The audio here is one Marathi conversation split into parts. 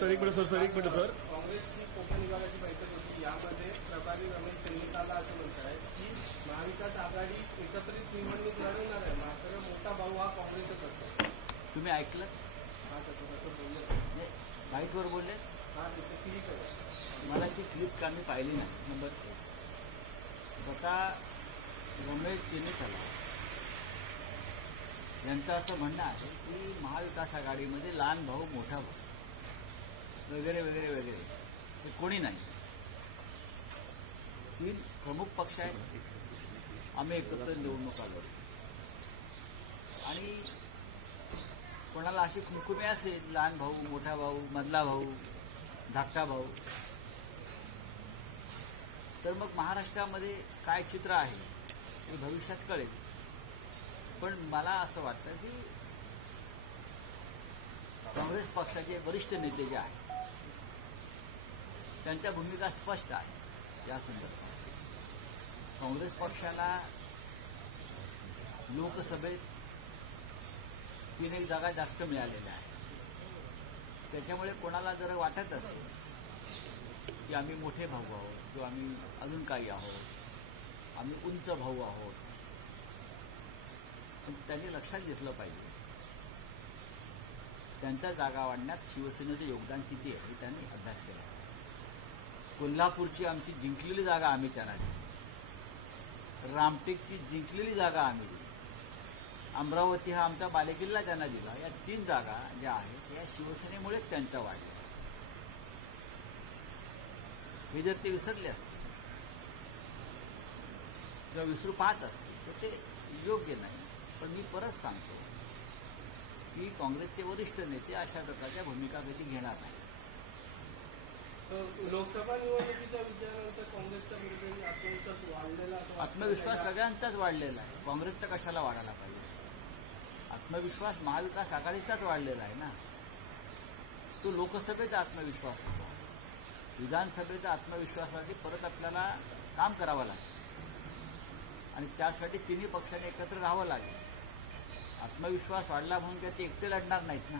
सर एक मिनिट सर. काँग्रेसची कोकण विभागाची बैठक होती. यामध्ये प्रभारी रमेश चंद्रिकाला असं म्हणताय की महाविकास आघाडी एकत्रित निवडणूक लढवणार आहे, मात्र मोठा भाऊ हा काँग्रेसच असतो. तुम्ही ऐकलं? हा तसं बोलले. माईकवर बोलले? हा तिथे क्लिक आहे. मला ती क्लिप का मी पाहिली नाही. नंबर स्वतः रमेश चंद्रिकाला यांचं असं म्हणणं आहे की महाविकास आघाडीमध्ये लहान भाऊ मोठा भाऊ वगैरे वगैरे वगैरे हे कोणी नाही. 3 प्रमुख पक्ष आहेत, आम्ही एकत्र निवडणुका लढतो. आणि कोणाला अशी खुमखुमी असेल लहान भाऊ मोठा भाऊ मधला भाऊ धाकटा भाऊ, तर मग महाराष्ट्रामध्ये काय चित्र आहे हे भविष्यात कळेल. पण मला असं वाटतं की काँग्रेस पक्षाचे वरिष्ठ नेते जे आहेत त्यांच्या भूमिका स्पष्ट आहे या संदर्भात. काँग्रेस पक्षाला लोकसभेत 3 जागा जास्त मिळालेल्या आहेत. त्याच्यामुळे कोणाला जर वाटत असेल की आम्ही मोठे भाऊ आहोत किंवा आम्ही अजून काही आहोत, आम्ही उंच भाऊ आहोत, पण त्यांनी लक्षात घेतलं पाहिजे त्यांच्या जागा वाढण्यात शिवसेनेचं योगदान किती आहे हे त्यांनी अभ्यास केला. कोल्हापूरची आमची जिंकलेली जागा आम्ही त्यांना दिली, रामटेकची जिंकलेली जागा आम्ही दिली, अमरावती हा आमचा बालेकिल्ला त्यांना दिला. या 3 जागा ज्या आहेत या शिवसेनेमुळेच त्यांच्या वाढल्या. हे जर ते विसरले असते किंवा विसरू पाहत असते तर ते योग्य नाही. पण मी परत सांगतो की काँग्रेसचे वरिष्ठ नेते अशा प्रकारच्या भूमिका कधी घेणार नाही. लोकसभा निवडणुकीच्या विजयानंतर काँग्रेसच्या विरोधी आत्मविश्वास वाढलेला, आत्मविश्वास सगळ्यांचाच वाढलेला आहे. काँग्रेसचा कशाला वाढायला पाहिजे? आत्मविश्वास महाविकास आघाडीचाच वाढलेला आहे ना. तो लोकसभेचा आत्मविश्वास होता. विधानसभेचा आत्मविश्वासासाठी परत आपल्याला काम करावं लागेल आणि त्यासाठी 3 पक्षांनी एकत्र राहावं लागेल. आत्मविश्वास वाढला म्हणून काय ते एकटे लढणार नाहीत ना.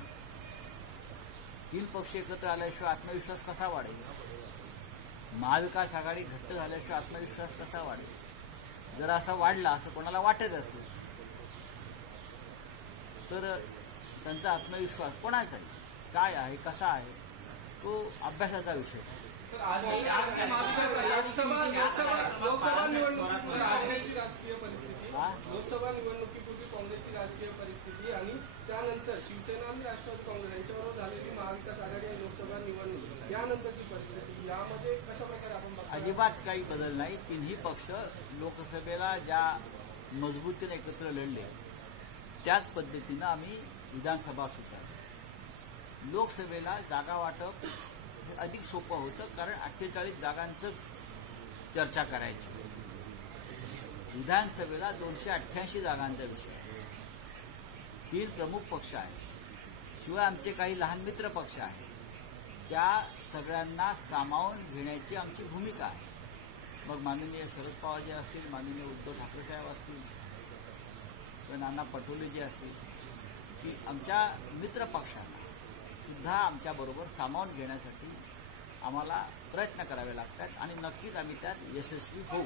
3 पक्ष एकत्र आल्याशिवाय आत्मविश्वास कसा वाढेल? महाविकास आघाडी घट्ट झाल्याशिवाय आत्मविश्वास कसा वाढेल? जर असा वाढला असं कोणाला वाटत असेल तर त्यांचा आत्मविश्वास कोणाचा आहे, काय आहे, कसा आहे, तो अभ्यासाचा विषय आहे. लोकसभा निवडणुकीपूर्वी राजकीय परिस्थिती, लोकसभा निवडणुकीपूर्वी काँग्रेसची राजकीय परिस्थिती आणि त्यानंतर शिवसेना आणि राष्ट्रवादी काँग्रेस यांच्याबरोबर झालेली महाविकास आघाडी आणि लोकसभा निवडणूक यानंतरची परिस्थिती, यामध्ये कशा प्रकारे आपण अजिबात काही बदल नाही. 3ही पक्ष लोकसभेला ज्या मजबूतीने एकत्र लढले त्याच पद्धतीनं आम्ही विधानसभा सुद्धा. लोकसभेला जागा वाटप हे अधिक सोपं होतं कारण 48 जागांचंच चर्चा करायची. विधानसभेला 288 जागांचा विषय. 3 प्रमुख पक्ष आहेत, शिवाय आमचे काही लहान मित्र पक्ष आहेत. त्या सगळ्यांना सामावून घेण्याची आमची भूमिका आहे. मग माननीय शरद पवारजी असतील, माननीय उद्धव ठाकरे साहेब असतील किंवा नाना पटोले जे असतील, की आमच्या मित्र पक्षांना सुद्धा आमच्याबरोबर सामावून घेण्यासाठी आम्हाला प्रयत्न करावे लागतात आणि नक्कीच आम्ही त्यात यशस्वी होऊ.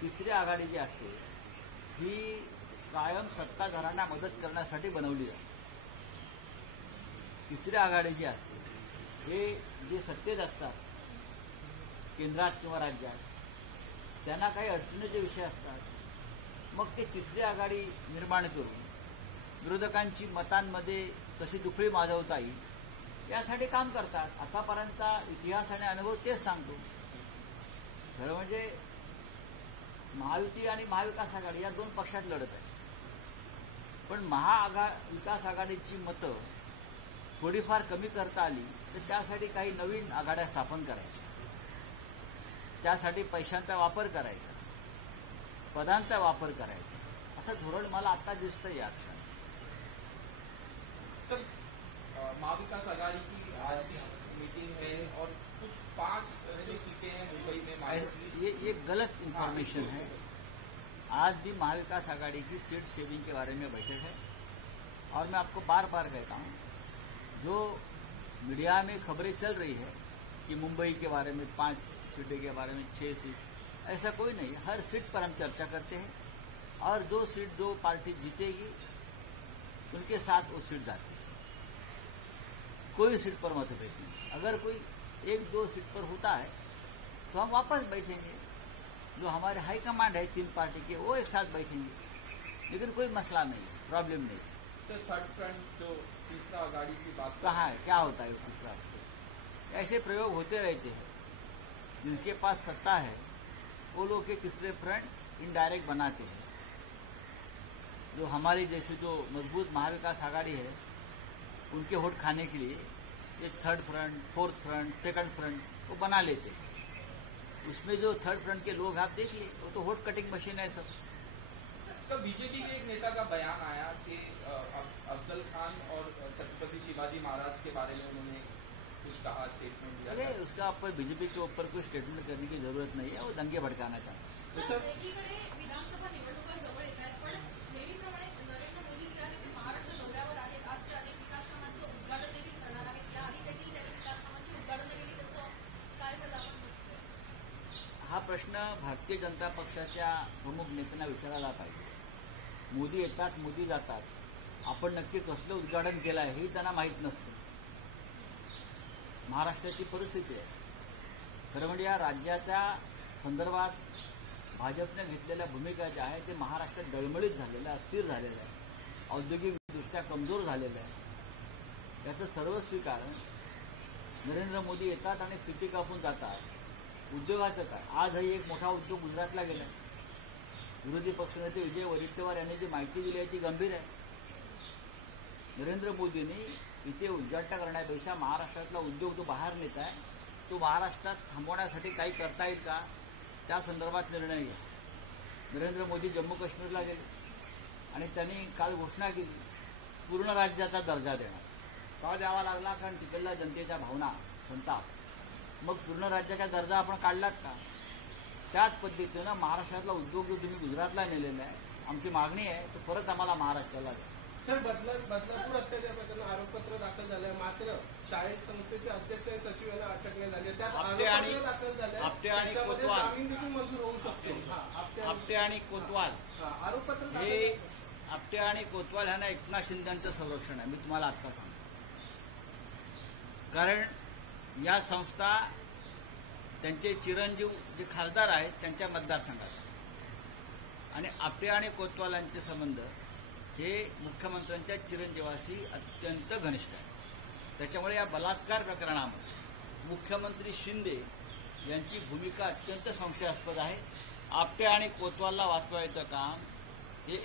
तिसरी आघाडी जी असते ही कायम सत्ताधाऱ्यांना मदत करण्यासाठी बनवली जाते. तिसरी आघाडी जी असते हे जे सत्तेत असतात केंद्रात किंवा राज्यात त्यांना काही अडचणीचे विषय असतात. मग ते तिसरी आघाडी निर्माण करून विरोधकांची मतांमध्ये कशी दुफळी माजवता येईल यासाठी काम करतात. आतापर्यंतचा इतिहास आणि अनुभव तेच सांगतो. खरं म्हणजे महायुती आणि महाविकास आघाडी या 2 पक्षात लढत आहे. पण महाविकास आघाडीची मतं थोडीफार कमी करता आली तर त्यासाठी काही नवीन आघाड्या स्थापन करायच्या, त्यासाठी पैशांचा वापर करायचा, पदांचा वापर करायचा, असं धोरण मला आता दिसतं या क्षणी. सर, महाविकास आघाडी की आज भी मीटिंग है और कुछ 5 जो सीटें हैं मुंबई में, ये गलत इन्फॉर्मेशन है. आज भी महाविकास आघाड़ी की सीट शेयरिंग के बारे में बैठक है. और मैं आपको बार बार कहता हूं, जो मीडिया में खबरें चल रही है कि मुंबई के बारे में 5 सीटें के बारे में 6 सीट, ऐसा कोई नहीं। हर सीट पर हम चर्चा करते हैं और जो सीट जो पार्टी जीतेगी उनके साथ वो सीट जाती है। कोई सीट पर मतभेद नहीं। अगर कोई 1-2 सीट पर होता है तो हम वापस बैठेंगे। जो हमारे हाईकमांड है 3 पार्टी के, वो एक साथ बैठेंगे, लेकिन कोई मसला नहीं, प्रॉब्लम नहीं। सर, थर्ड फ्रंट जो तीसरा आघाड़ी की बात कहाँ है, क्या होता है वो तीसरा? ऐसे प्रयोग होते रहते हैं। जिसके पास सत्ता है वो लोग के तीसरे फ्रंट इनडायरेक्ट बनाते हैं। जो हमारी जैसे जो मजबूत महाविकास आघाड़ी है उनके वोट खाने के लिए ये third front, fourth front, second front वो बना लेते हैं। उसमें जो थर्ड फ्रंट के लोग आप देख लिए, वो तो वोट कटिंग मशीन है सब। तो बीजेपी के एक नेता का बयान आया कि अफजल खान और छत्रपति शिवाजी महाराज के बारे में उन्होंने कुछ कहा, स्टेटमेंट दिया। अरे उसका ऊपर बीजेपी के ऊपर कोई स्टेटमेंट करने की जरूरत नहीं है, वो दंगे भड़काना चाहते हैं। सर, एकीकडे विधानसभा निवडणुका जवळ येत आहेत, पण नेहमीप्रमाणे नरेंद्र मोदी जे आहेत ते महाराष्ट्र दौऱ्यावर आहेत. आज ते अनेक विकास कामांचं उद्घाटन देखील करणार आहेत. त्याआधी देखील त्यांनी विकास कामांची उद्घाटन केली, त्याचं काय झालं आपण बघतोय? हा प्रश्न भारतीय जनता पक्षाच्या प्रमुख नेत्यांना विचारायला पाहिजे. मोदी येतात, मोदी जातात, आपण नक्की कसलं उद्घाटन केलं आहे हे त्यांना माहीत नसतं. महाराष्ट्राची परिस्थिती आहे. खरं म्हणजे या राज्याच्या संदर्भात भाजपने घेतलेल्या भूमिका ज्या आहे ते महाराष्ट्रात डळमळीत झालेलं आहे, अस्थिर झालेलं आहे, औद्योगिकदृष्ट्या कमजोर झालेलं आहे. याचं सर्वस्वी कारण नरेंद्र मोदी येतात आणि फिती कापून जातात. उद्योगाचं काय? आजही एक मोठा उद्योग गुजरातला गेला. विरोधी पक्षनेते विजय वडेट्टीवार यांनी जी माहिती दिली आहे ती गंभीर आहे. नरेंद्र मोदींनी इथे उद्घाटन करण्यापेक्षा महाराष्ट्रातला उद्योग जो बाहेर नेत आहे तो महाराष्ट्रात थांबवण्यासाठी काही करता येईल का, त्या संदर्भात निर्णय घ्या. नरेंद्र मोदी जम्मू काश्मीरला गेले आणि त्यांनी काल घोषणा केली पूर्ण राज्याचा दर्जा देणार. का द्यावा लागला? कारण तिकडल्या जनतेच्या भावना, संताप. मग पूर्ण राज्याचा दर्जा आपण काढलात का? त्याच पद्धतीनं महाराष्ट्रातला उद्योग जो तुम्ही गुजरातला नेलेला आहे, आमची मागणी आहे तो परत आम्हाला महाराष्ट्राला द्या. सर, बदलापूर हत्याच्या प्रकरणात आरोपपत्र दाखल झालंय, मात्र शाळेत संस्थेचे अध्यक्ष आणि सचिव यांना अटक नाही झाली. त्यात आरोपपत्र दाखल झालंय, त्याच्यामध्ये जामीन देखील मंजूर होऊ शकतो. आपटे आणि कोतवाल आरोपपत्र हे आपटे आणि कोतवाल ह्यांना एकनाथ शिंदेचं संरक्षण आहे. मी तुम्हाला आत्ता सांगतो. कारण या संस्था त्यांचे चिरंजीव जे खासदार आहेत त्यांच्या मतदारसंघात, आणि आपटे आणि कोतवालांचे संबंध हे मुख्यमंत्र्यांच्या चिरंजीवाशी अत्यंत घनिष्ठ आहे. त्याच्यामुळे या बलात्कार प्रकरणामध्ये मुख्यमंत्री शिंदे यांची भूमिका अत्यंत संशयास्पद आहे. आपटे आणि कोतवालला वाचवायचं काम हे